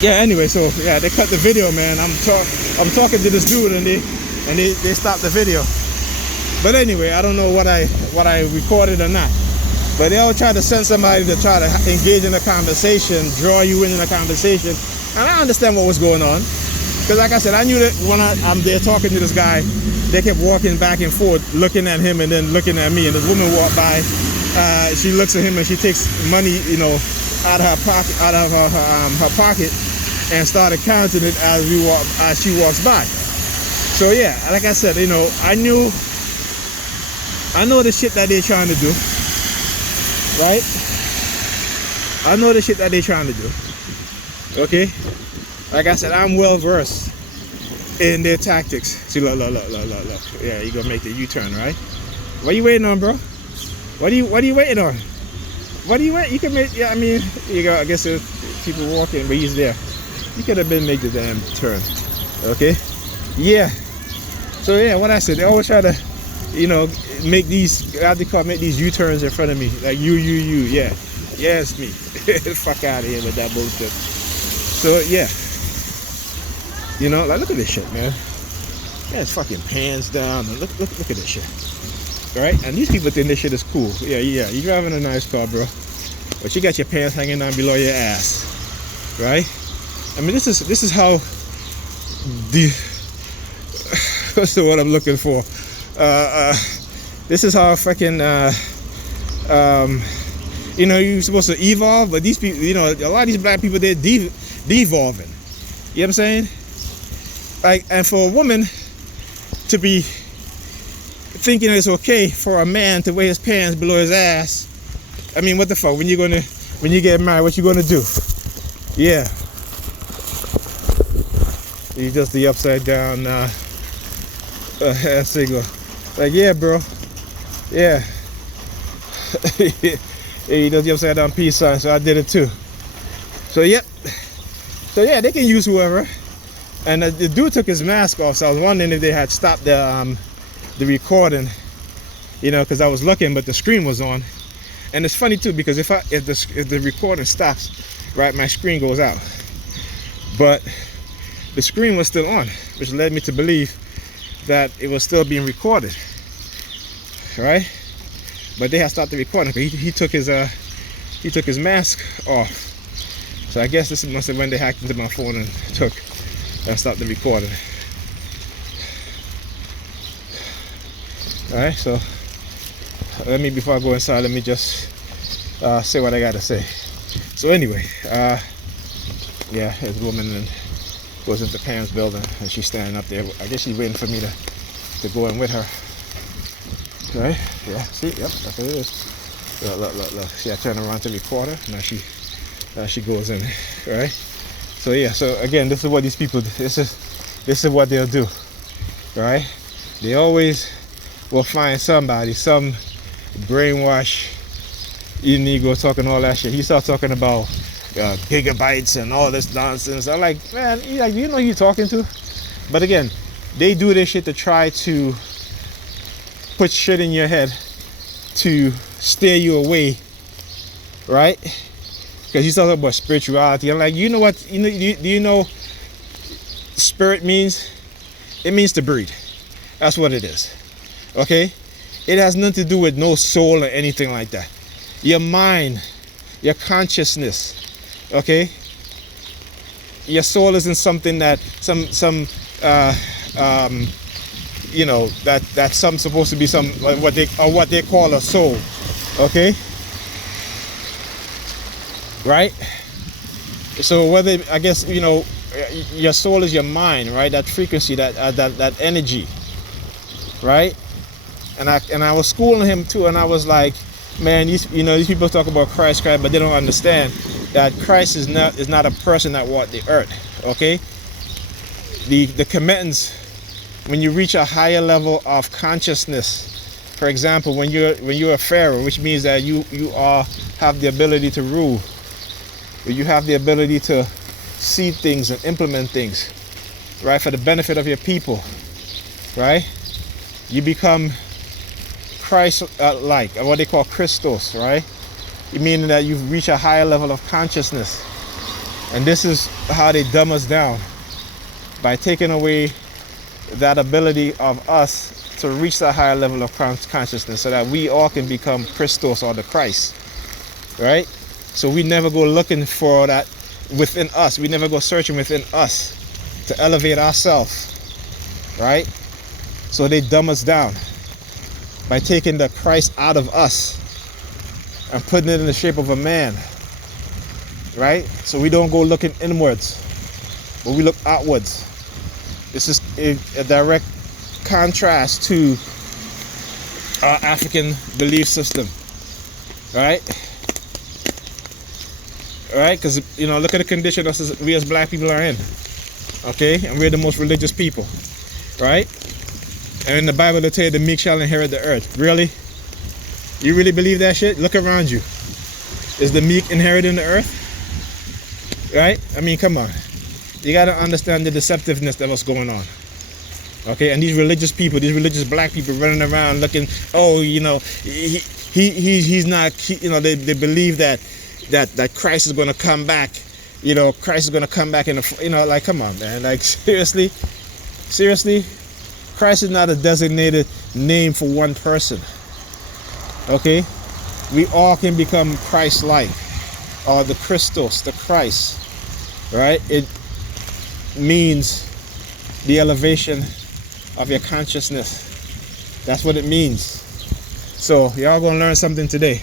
Yeah, anyway, so yeah, they cut the video, man. I'm talking to this dude, and they stopped the video. But anyway, I don't know what I recorded or not. But they all try to send somebody to try to engage in a conversation, draw you in a conversation. And I understand what was going on. Because like I said, I knew that when I'm there talking to this guy, they kept walking back and forth, looking at him and then looking at me. And this woman walked by, she looks at him and she takes money, you know, out of her pocket, and started counting it as she walks by. So yeah, like I said, you know, I know the shit that they're trying to do, right? I know the shit that they're trying to do. Okay, like I said, I'm well versed in their tactics. See, look. Yeah, you gonna make the U-turn, right? What are you waiting on, bro? What are you waiting on? What do you wait? You can make. Yeah, I mean, you got. I guess there's people walking, but he's there. You could have been make the damn turn. Okay. Yeah. So yeah, what I said, they always try to, you know, make these. How they call make these U-turns in front of me, like you. Yeah. Yeah, it's me. Fuck out of here with that bullshit. So yeah. You know, like look at this shit, man. Yeah, it's fucking pants down. Look at this shit. Right? And these people think this shit is cool. Yeah. You driving a nice car, bro, but you got your pants hanging down below your ass, right? I mean, this is how the what's the word I'm looking for? This is how fucking you know, you're supposed to evolve, but these people, you know, a lot of these black people, they're devolving. You know what I'm saying? Like, and for a woman to be thinking it's okay for a man to wear his pants below his ass, I mean, what the fuck? When you get married, what you gonna do? Yeah, you just the upside down single. Like, yeah, bro. Yeah. He does the upside down peace sign, so I did it too. So yep. So yeah, they can use whoever. And the dude took his mask off, so I was wondering if they had stopped the recording, you know, because I was looking, but the screen was on. And it's funny too, because if the recording stops, right, my screen goes out. But the screen was still on, which led me to believe that it was still being recorded, right? But they had stopped the recording because he took his mask off. So I guess this must have when they hacked into my phone and stopped the recording. All right, so before I go inside, let me just say what I gotta say. So anyway, yeah, there's a woman and goes into Pam's building, and she's standing up there. I guess she's waiting for me to go in with her. Right? Yeah. See? Yep. That's what it is. Look. See, I turn around to record her. Now she goes in. Right? So yeah. So again, this is what these people do. This is what they'll do. Right? They always will find somebody, some brainwash ego talking all that shit. He starts talking about gigabytes and all this nonsense. I'm like, man, you know who you're talking to? But again, they do this shit to try to put shit in your head to steer you away, right? Because he's talking about spirituality. I'm like, you know what? Do you know spirit means? It means to breathe. That's what it is. Okay? It has nothing to do with no soul or anything like that. Your mind, your consciousness, okay? Your soul isn't something that you know, that's supposed to be some what they call a soul, okay? Right? So whether, I guess, you know, your soul is your mind, right? That frequency, that energy, right? And I was schooling him too, and I was like, man, these people talk about Christ, but they don't understand that Christ is not a person that walked the earth, okay? The commitments, when you reach a higher level of consciousness, for example, when you're a pharaoh, which means that you have the ability to rule, you have the ability to see things and implement things, right, for the benefit of your people, right? You become Christ-like, what they call Christos, right? Meaning that you've reached a higher level of consciousness, And this is how they dumb us down, by taking away that ability of us to reach that higher level of consciousness, so that we all can become Christos, or the Christ, right? So we never go looking for that within us. We never go searching within us to elevate ourselves, right? So they dumb us down by taking the Christ out of us and putting it in the shape of a man, right? So we don't go looking inwards, but we look outwards. This is a direct contrast to our African belief system, right? Right? Because, you know, look at the condition we as black people are in, okay? And we're the most religious people, right? And in the Bible they tell you the meek shall inherit the earth. Really? You really believe that shit? Look around you. Is the meek inheriting the earth? Right? I mean, come on. You got to understand the deceptiveness of what's going on. Okay? And these religious people, these religious black people running around looking, oh, you know, he's not, you know, they believe that Christ is going to come back. You know, Christ is going to come back in the, you know, like, come on, man. Like, seriously? Christ is not a designated name for one person. Okay? We all can become Christ-like, or the Christos, the Christ, right? It means the elevation of your consciousness. That's what it means. So y'all gonna learn something today.